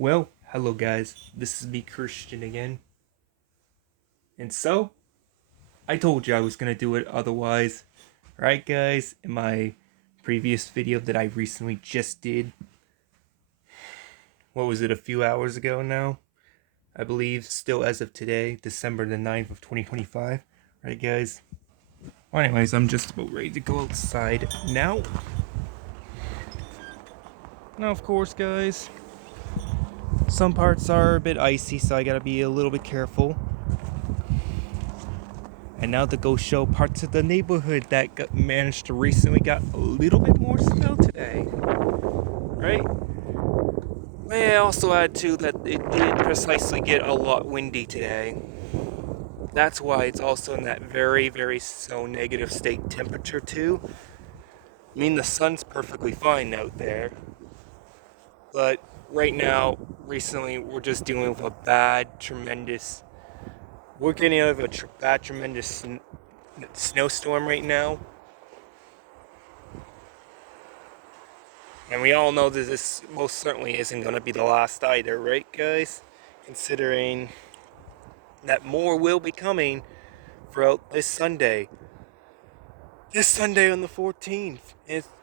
Well, hello guys, this is me Christian again. And so, I told you I was gonna do it otherwise. Right guys, in my previous video that I recently just did. What was it, a few hours ago now? I believe, still as of today, December the 9th of 2025. Right guys? Well, anyways, I'm just about ready to go outside now. Now of course guys, some parts are a bit icy, so I gotta be a little bit careful. And now to go show parts of the neighborhood that managed to recently got a little bit more snow today. Right? May I also add too that it did precisely get a lot windy today. That's why it's also in that very so negative state temperature too. I mean, the sun's perfectly fine out there. But right now, recently, we're just dealing with a we're getting out of a bad, tremendous snowstorm right now. And we all know that this most certainly isn't going to be the last either, right guys? Considering that more will be coming throughout this Sunday. This Sunday on the 14th.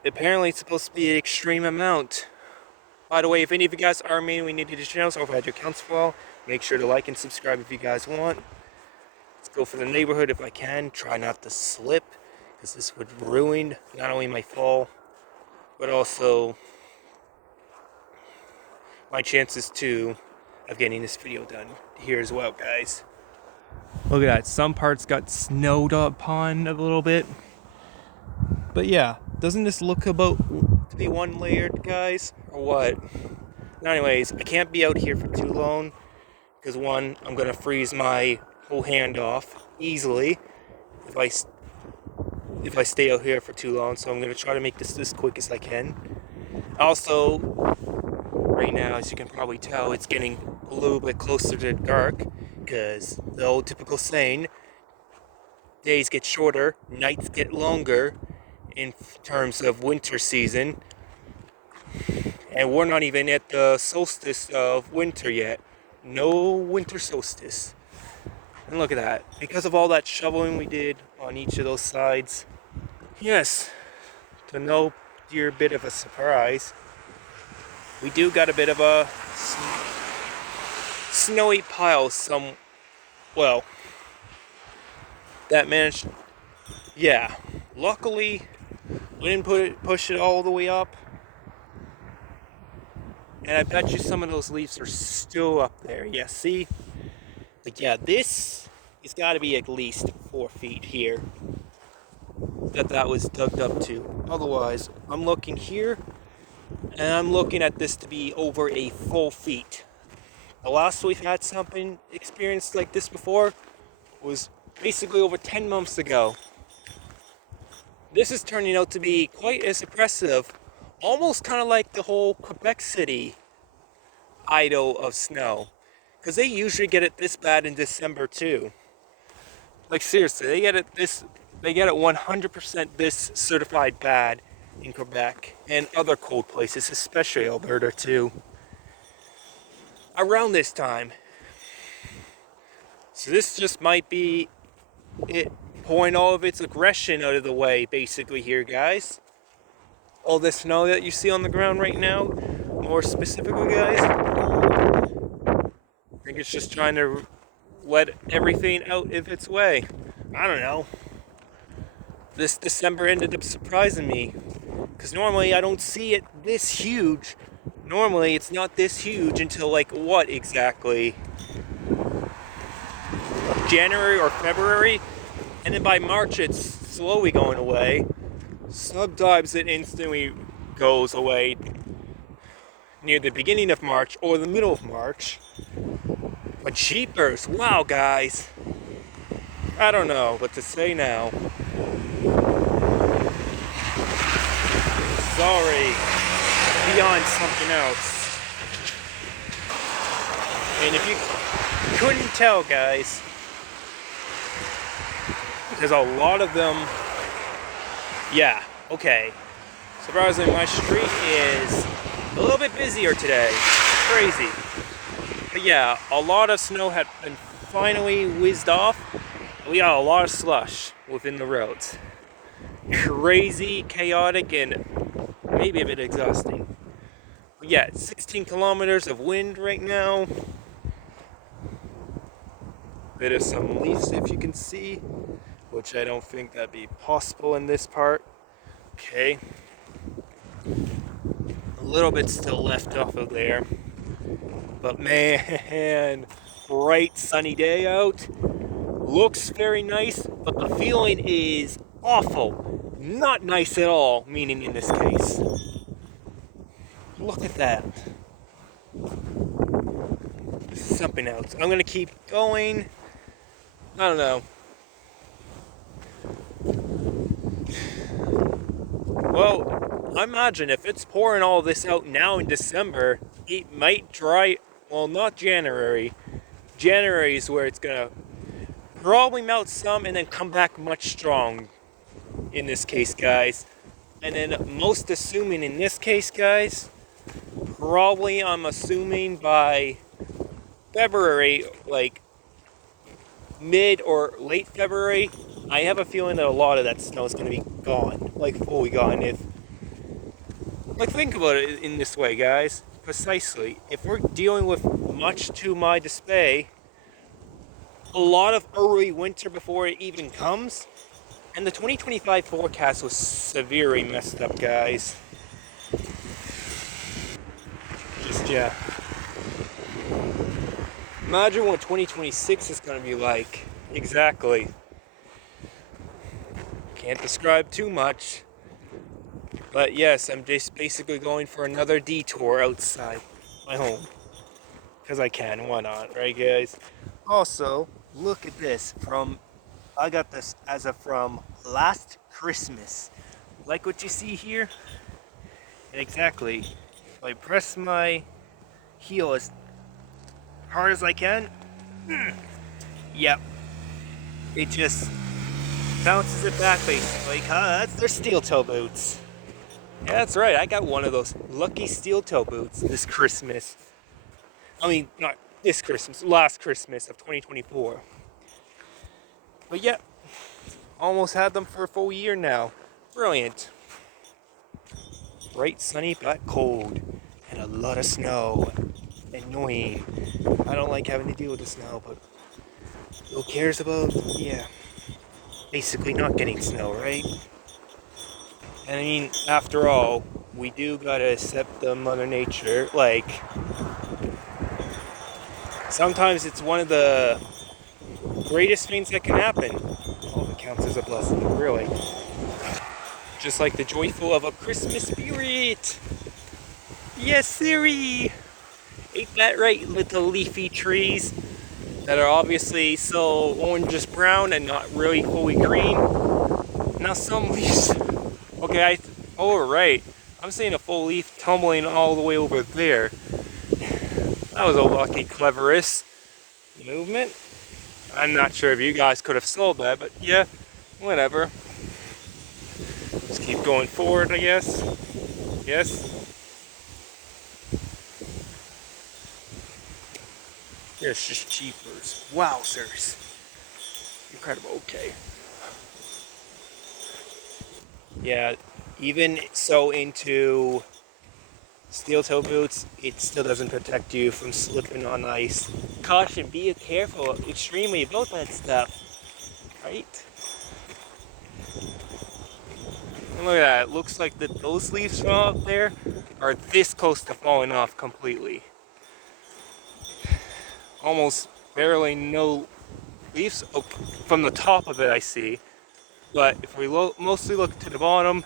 Apparently it's supposed to be an extreme amount. By the way, if any of you guys are mainly new to the channel, so if I had your accounts for all, make sure to like and subscribe if you guys want. Let's go for the neighborhood if I can. Try not to slip, because this would ruin not only my fall, but also my chances too of getting this video done here as well, guys. Look at that, some parts got snowed upon a little bit. But yeah, doesn't this look about to be one layered, guys? Or what? Now anyways, I can't be out here for too long, because one, I'm gonna freeze my whole hand off easily if I stay out here for too long, so I'm gonna try to make this as quick as I can. Also, right now, as you can probably tell, it's getting a little bit closer to dark, because the old typical saying, days get shorter, nights get longer in terms of winter season. And we're not even at the solstice of winter yet. No winter solstice. And look at that. Because of all that shoveling we did on each of those sides, yes, to no dear bit of a surprise, we do got a bit of a snowy pile well, that managed, yeah, luckily we didn't push it all the way up, and I bet you some of those leaves are still up there. Yeah, see, like, yeah, this has got to be at least 4 feet here that was dug up to. Otherwise, I'm looking here, and I'm looking at this to be over a full feet. The last we've had something experienced like this before was basically over 10 months ago. This is turning out to be quite as impressive, almost kind of like the whole Quebec City idol of snow, because they usually get it this bad in December too. Like seriously, they get it 100% this certified bad in Quebec and other cold places, especially Alberta too, around this time. So this just might be it pouring all of its aggression out of the way, basically here, guys. All this snow that you see on the ground right now, more specifically, guys, I think it's just trying to let everything out of its way. I don't know. This December ended up surprising me, because normally I don't see it this huge. Normally it's not this huge until, like, what exactly? January or February? And then by March it's slowly going away. Sometimes it instantly goes away near the beginning of March or the middle of March. But jeepers, wow guys. I don't know what to say now. Sorry, beyond something else. And if you couldn't tell, guys, there's a lot of them. Yeah, okay. Surprisingly, my street is a little bit busier today. crazy. But yeah, a lot of snow had been finally whizzed off. We got a lot of slush within the roads. Crazy, chaotic, and maybe a bit exhausting. But yeah, 16 kilometers of wind right now. Bit of some leaves if you can see, which I don't think that'd be possible in this part. Okay. A little bit still left off of there. But man, bright sunny day out. Looks very nice, but the feeling is awful. Not nice at all, meaning in this case. Look at that. This is something else. I'm gonna keep going. I don't know. Well, I imagine if it's pouring all this out now in December, it might dry. Well, not January. January is where it's gonna probably melt some and then come back much strong. In this case, guys. And then most assuming in this case, guys, probably I'm assuming by February, like mid or late February, I have a feeling that a lot of that snow is going to be gone, like fully gone. If, like, think about it in this way, guys. Precisely, if we're dealing with, much to my dismay, a lot of early winter before it even comes, and the 2025 forecast was severely messed up, guys. Just, yeah. Imagine what 2026 is going to be like. Exactly. Can't describe too much. But yes, I'm just basically going for another detour outside my home. Because I can, why not, right guys? Also, look at this. I got this as of from last Christmas. Like what you see here? Exactly. If I press my heel as hard as I can, yep, it just bounces it back basically. That's their steel toe boots. Yeah, that's right. I got one of those lucky steel toe boots this Christmas. I mean, not this Christmas, last Christmas of 2024. But yeah, almost had them for a full year now. Brilliant. Bright, sunny, but cold. And a lot of snow. Annoying. I don't like having to deal with the snow, but who cares about, yeah, basically not getting snow, right? And I mean, after all, we do gotta accept the Mother Nature. Like, sometimes it's one of the greatest things that can happen. Oh, it counts as a blessing, really. Just like the joyful of a Christmas spirit. Yes, Siri! Ain't that right, little leafy trees that are obviously so orangish brown and not really fully green? Now some leaves. Okay, right. I'm seeing a full leaf tumbling all the way over there. That was a lucky, cleverest movement. I'm not sure if you guys could have sold that, but yeah, whatever. Just keep going forward, I guess. Yes. Here's just cheapers. Wowzers. Incredible. Okay. Yeah, even so into steel toe boots, it still doesn't protect you from slipping on ice. Caution, be careful extremely about that stuff. Right? And look at that, it looks like those leaves from up there are this close to falling off completely. Almost barely no leaves from the top of it I see. But if we mostly look to the bottom,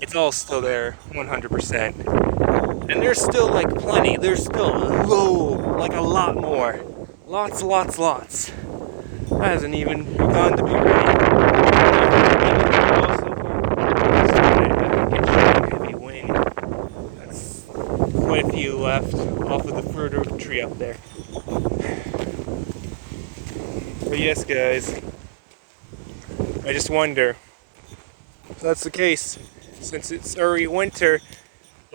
it's all still there, 100%. And there's still like plenty, there's still like a lot more. Lots. That hasn't even begun to be ready. Heavy wind. That's quite a few left off of the further tree up there. But yes, guys, I just wonder if that's the case. Since it's early winter,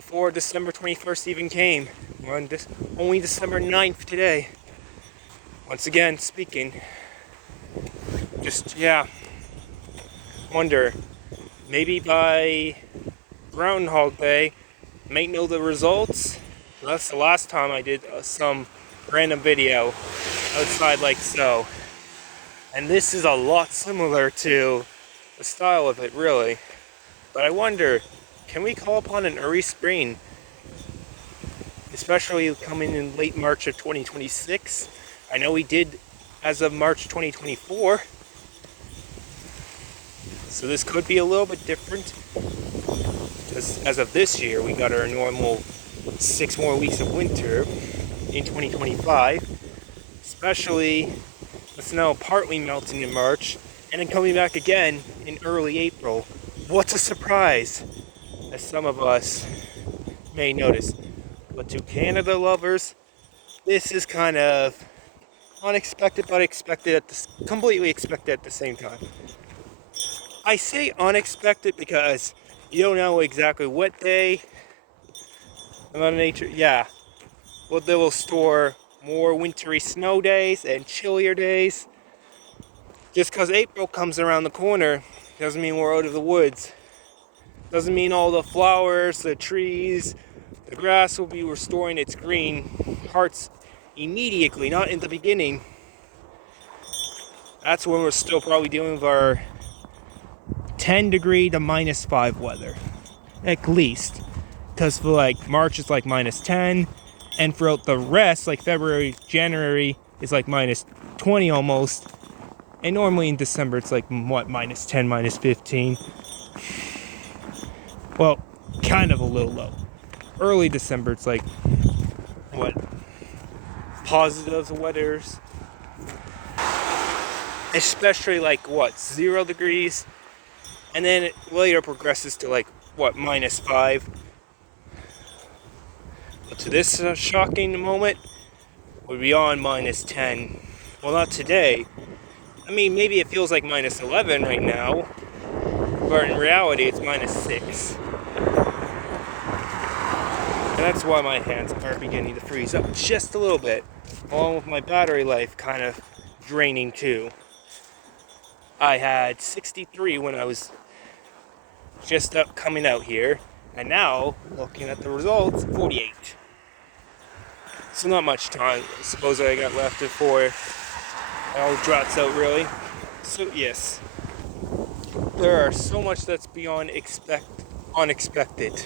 before December 21st even came. We're on only December 9th today. Once again, speaking. Just, yeah. Wonder, maybe by Groundhog Day, might know the results. That's the last time I did some random video outside like so. And this is a lot similar to the style of it, really. But I wonder, can we call upon an early spring? Especially coming in late March of 2026. I know we did as of March 2024. So this could be a little bit different. Because as of this year, we got our normal 6 more weeks of winter in 2025. Especially the snow partly melting in March and then coming back again in early April. What's a surprise, as some of us may notice. But to Canada lovers, this is kind of unexpected, but completely expected at the same time. I say unexpected because you don't know exactly what day Mother Nature, well, they will store more wintry snow days and chillier days. Just because April comes around the corner doesn't mean we're out of the woods. Doesn't mean all the flowers, the trees, the grass will be restoring its green parts immediately, not in the beginning. That's when we're still probably dealing with our 10 degree to -5 weather, at least. Because for like March it's like -10, and throughout the rest, like February, January, is like -20 almost. And normally in December it's like what, -10, -15. Well, kind of a little low. Early December it's like what, positive weathers. Especially like what, 0 degrees, and then it later progresses to like what, -5. But to this shocking moment, we're beyond -10. Well, not today. I mean, maybe it feels like -11 right now, but in reality it's -6. And that's why my hands are beginning to freeze up just a little bit, along with my battery life kind of draining too. I had 63 when I was just up coming out here, and now, looking at the results, 48. So not much time, I suppose, I got left before it all drops out, really. So yes, there are so much that's beyond unexpected.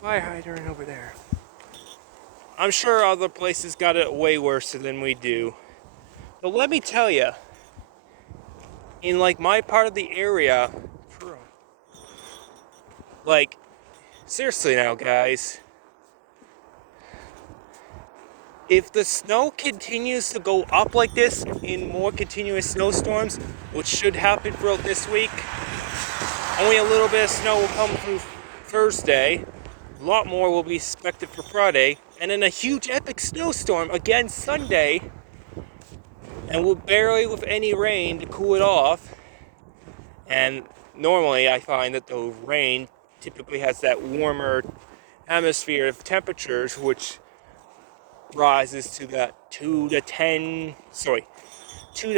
Why hydrant over there? I'm sure other places got it way worse than we do. But let me tell you, in like my part of the area, like, seriously now, guys, if the snow continues to go up like this in more continuous snowstorms, which should happen throughout this week, only a little bit of snow will come through Thursday, a lot more will be expected for Friday, and then a huge epic snowstorm again Sunday, and we'll barely with any rain to cool it off. And normally I find that the rain typically has that warmer atmosphere of temperatures, which rises to that 2 to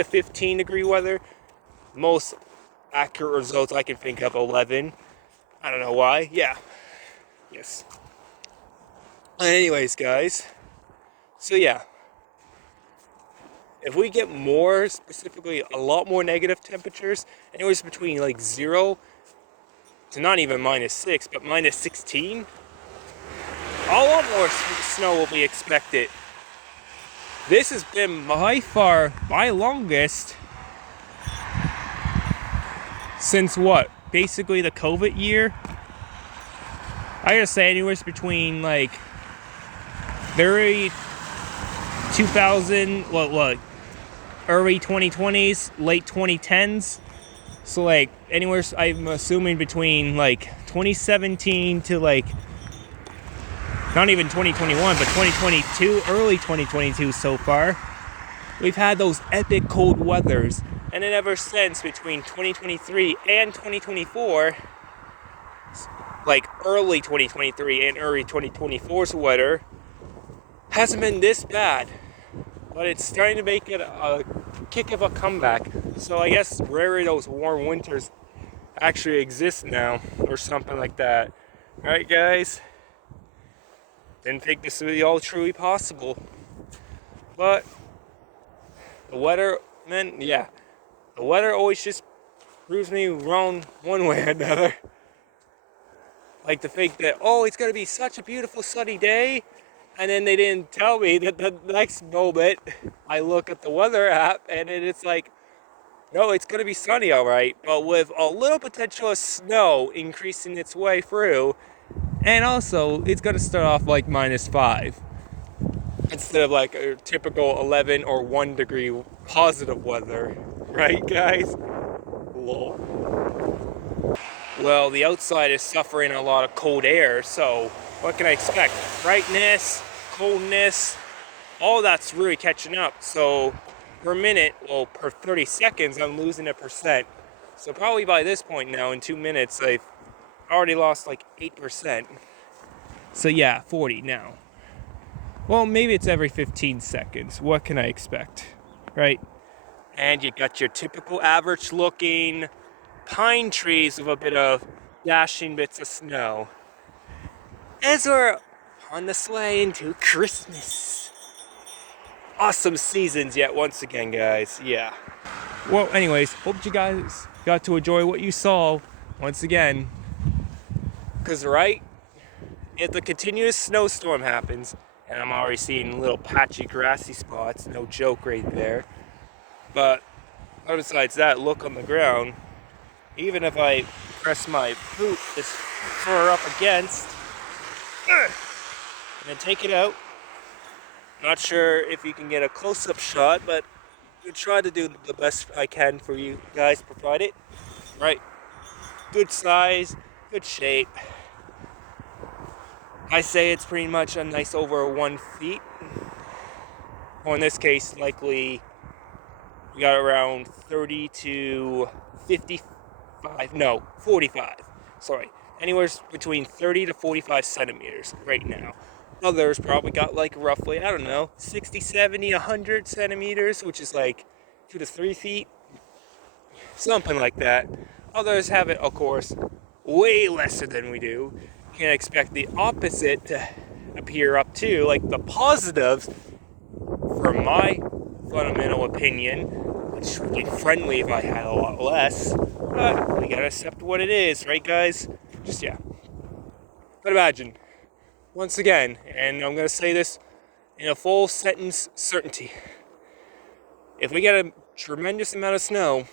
15 degree weather. Most accurate results I can think of 11. I don't know why. Yeah. Yes. Anyways, guys. So yeah. If we get more, specifically a lot more negative temperatures, anyways between like 0 to not even -6, but -16, a lot more snow will be expected. This has been by far my longest since what? Basically the COVID year. I gotta say, anyways between like very 2000, early 2020s, late 2010s. So like anywhere, I'm assuming between like 2017 to like not even 2021, but 2022, early 2022 so far. We've had those epic cold weathers, and then ever since between 2023 and 2024, like early 2023 and early 2024's weather hasn't been this bad, but it's starting to make it a kick of a comeback. So I guess rarely those warm winters actually exist now, or something like that. Right, guys? Didn't think this would be all truly possible, but the weather, man, yeah, the weather always just proves me wrong one way or another. Like to think that, oh, it's gonna be such a beautiful sunny day, and then they didn't tell me that the next moment I look at the weather app and it's like, no, it's gonna be sunny, all right, but with a little potential of snow increasing its way through, and also it's gonna start off like -5 instead of like a typical 11 or 1 degree positive weather, right, guys? Lol. Well, the outside is suffering a lot of cold air, so what can I expect? Brightness, coldness, all that's really catching up. So per minute, well, per 30 seconds, I'm losing 1%. So probably by this point now, in 2 minutes, I've already lost like 8%. So yeah, 40 now. Well, maybe it's every 15 seconds. What can I expect, right? And you got your typical average looking pine trees with a bit of dashing bits of snow. As we're on the way into Christmas. Awesome seasons yet once again, guys. Yeah. Well, anyways, hope you guys got to enjoy what you saw once again. Because, right, if the continuous snowstorm happens, and I'm already seeing little patchy grassy spots, no joke right there. But besides that, look on the ground. Even if I press my boot this fur up against, and then take it out. Not sure if you can get a close-up shot, but I'll try to do the best I can for you guys, provide it. Right, good size, good shape. I say it's pretty much a nice over 1 feet. Or in this case, likely we got around 30 to 55, no, 45, sorry. Anywhere between 30 to 45 centimeters right now. Others probably got like roughly, I don't know, 60, 70, 100 centimeters, which is like 2 to 3 feet. Something like that. Others have it, of course, way lesser than we do. You can expect the opposite to appear up too, like the positives, from my fundamental opinion, which would be friendly if I had a lot less, but we gotta accept what it is, right, guys? Just, yeah. But imagine, once again, and I'm gonna say this in a full sentence certainty, if we get a tremendous amount of snow,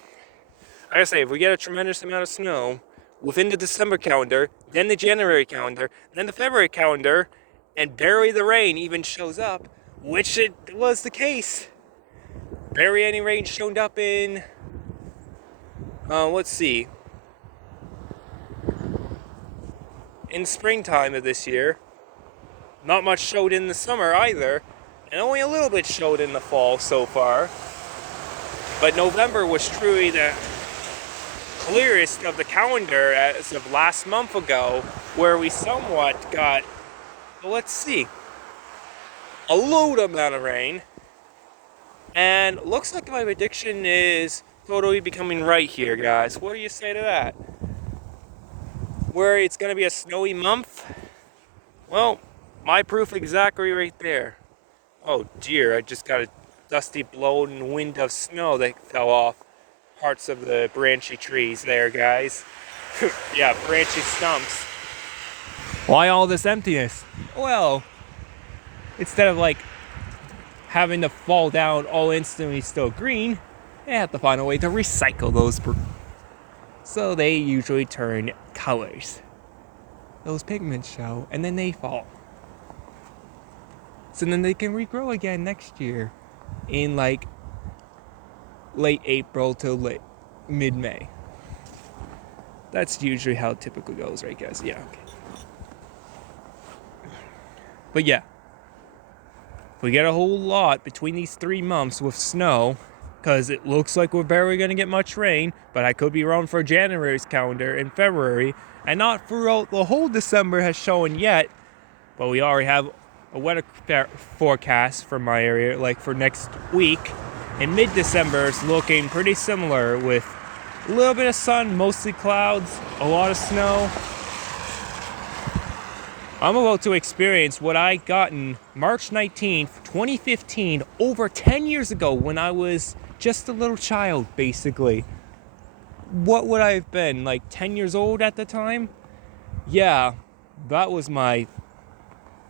like I say, if we get a tremendous amount of snow within the December calendar, then the January calendar, then the February calendar, and barely the rain even shows up, which it was the case. Barely any rain showed up in, let's see, in springtime of this year. Not much showed in the summer either, and only a little bit showed in the fall so far. But November was truly the clearest of the calendar as of last month ago, where we somewhat got, well, let's see, a load amount of rain. And looks like my prediction is totally becoming right here, guys. What do you say to that? Where it's going to be a snowy month? Well, my proof exactly right there. Oh dear, I just got a dusty blown wind of snow that fell off parts of the branchy trees there, guys. Yeah, branchy stumps. Why all this emptiness? Well, instead of like having to fall down all instantly still green, they have to find a way to recycle those. So they usually turn colors. Those pigments show, and then they fall. So then they can regrow again next year in like late April to mid-May. That's usually how it typically goes, right, guys? Yeah, okay. But yeah, if we get a whole lot between these 3 months with snow, because it looks like we're barely going to get much rain, but I could be wrong for January's calendar in February, and not throughout the whole December has shown yet, but we already have a weather forecast for my area, like for next week, and mid-December is looking pretty similar with a little bit of sun, mostly clouds, a lot of snow. I'm about to experience what I got in March 19th, 2015, over 10 years ago when I was just a little child, basically. What would I have been, like 10 years old at the time? Yeah, that was my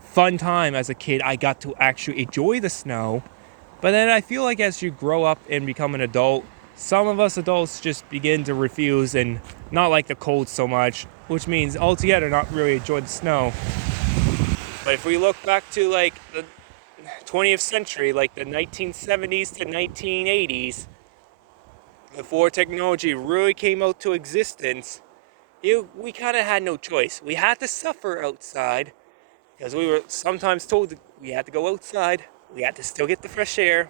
fun time as a kid. I got to actually enjoy the snow. But then I feel like as you grow up and become an adult, some of us adults just begin to refuse and not like the cold so much, which means altogether not really enjoy the snow. But if we look back to like the 20th century, like the 1970s to 1980s, before technology really came out to existence, we kind of had no choice. We had to suffer outside because we were sometimes told that we had to go outside. We had to still get the fresh air.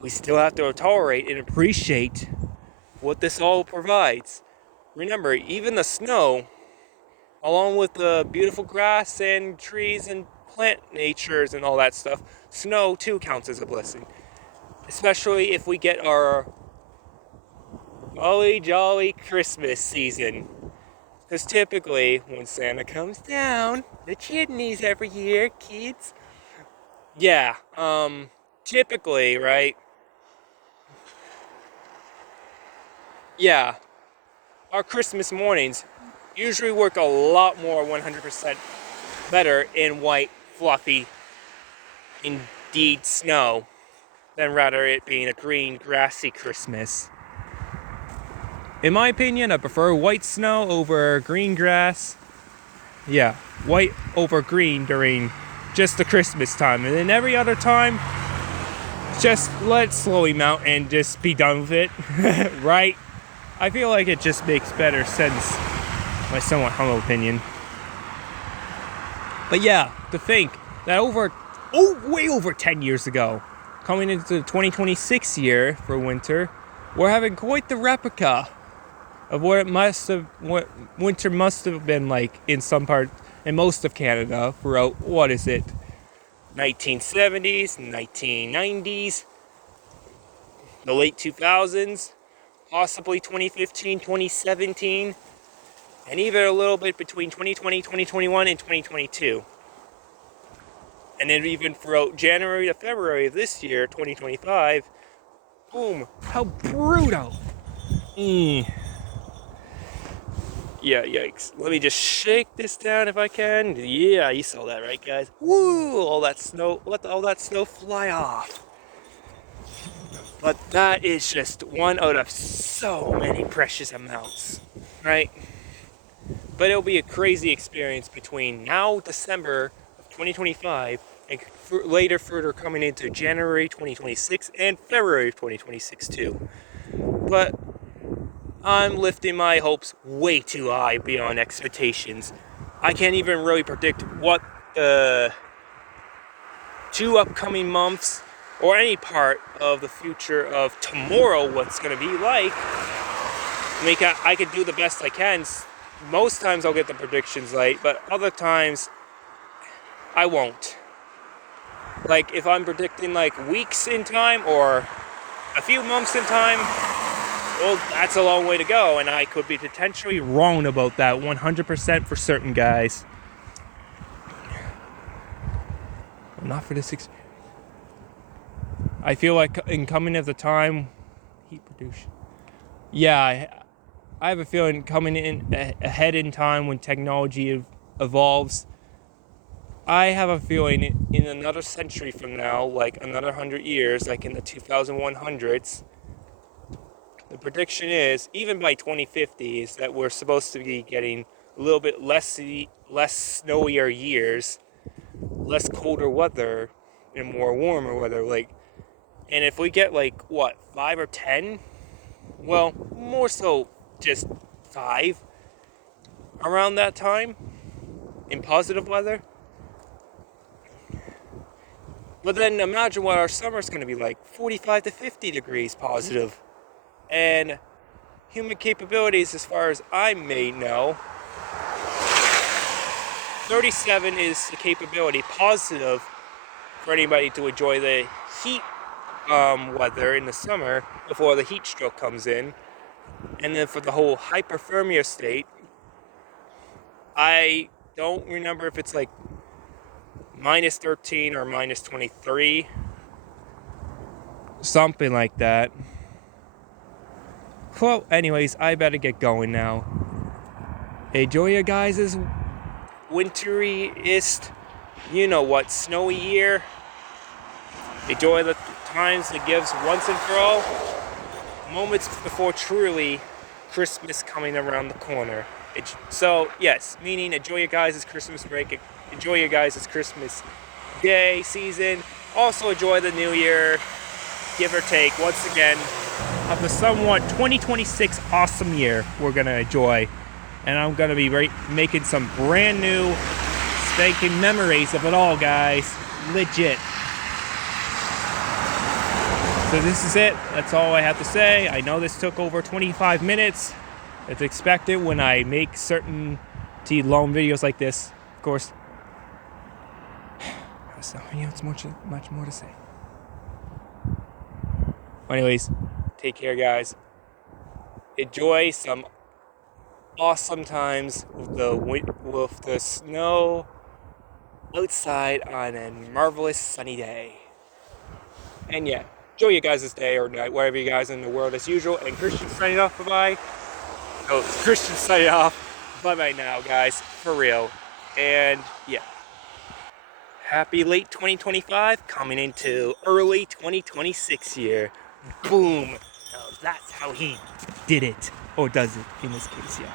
We still have to tolerate and appreciate what this all provides. Remember, even the snow, along with the beautiful grass and trees and plant natures and all that stuff, snow too counts as a blessing. Especially if we get our holly jolly Christmas season. Because typically, when Santa comes down the chimneys every year, kids, yeah, typically, right? Yeah, our Christmas mornings usually work a lot more 100% better in white, fluffy, indeed snow than rather it being a green, grassy Christmas. In my opinion, I prefer white snow over green grass. Yeah, white over green during just the Christmas time. And then every other time, just let it slowly melt and just be done with it, right? I feel like it just makes better sense, my somewhat humble opinion. But yeah, to think that way over 10 years ago, coming into the 2026 year for winter, we're having quite the replica of what winter must have been like in some part, in most of Canada throughout, 1970s, 1990s, the late 2000s, possibly 2015, 2017, and even a little bit between 2020, 2021, and 2022. And then even throughout January to February of this year, 2025, boom, how brutal. Yeah, yikes. Let me just shake this down if I can. Yeah, you saw that, right, guys? Woo! All that snow, let all that snow fly off. But that is just one out of so many precious amounts, right? But it'll be a crazy experience between now, December of 2025, and later further coming into January 2026 and February of 2026 too. But I'm lifting my hopes way too high beyond expectations. I can't even really predict what the 2 upcoming months or any part of the future of tomorrow, what's going to be like. I could do the best I can. Most times I'll get the predictions right, but other times I won't. Like if I'm predicting like weeks in time or a few months in time, well, that's a long way to go, and I could be potentially wrong about that 100% for certain, guys. Not for this experience. I feel like in coming of the time, heat production. Yeah, I have a feeling coming in ahead in time when technology evolves. I have a feeling in another century from now, like another 100 years, like in the 2100s, the prediction is, even by 2050, is that we're supposed to be getting a little bit less snowier years, less colder weather, and more warmer weather. And if we get 5 or 10, well, more so just 5 around that time in positive weather, But then imagine what our summer's going to be like. 45 to 50 degrees positive. And human capabilities, as far as I may know, 37 is the capability positive for anybody to enjoy the heat weather in the summer before the heat stroke comes in. And then for the whole hyperthermia state, I don't remember if it's like minus 13 or minus 23. Something like that. Well, anyways, I better get going now. Enjoy your guys' winteriest, you know what, snowy year. Enjoy the times it gives once and for all. Moments before truly Christmas coming around the corner. So, yes, meaning enjoy your guys' Christmas break. Enjoy your guys' Christmas day, season. Also enjoy the new year, give or take, once again, of the somewhat 2026 awesome year we're going to enjoy. And I'm going to be making some brand new spanking memories of it all, guys. Legit. So this is it. That's all I have to say. I know this took over 25 minutes. It's expected when I make certain long videos like this, of course. So, it's much more to say. Anyways, take care, guys. Enjoy some awesome times with the snow outside on a marvelous sunny day. And yeah, enjoy your guys' day or night, wherever you guys in the world as usual. And Christian signing off, bye-bye. Oh, Christian signing off. Bye-bye now, guys. For real. And yeah. Happy late 2025, coming into early 2026 year. Boom. Now that's how he did it. Or does it in this case, yeah.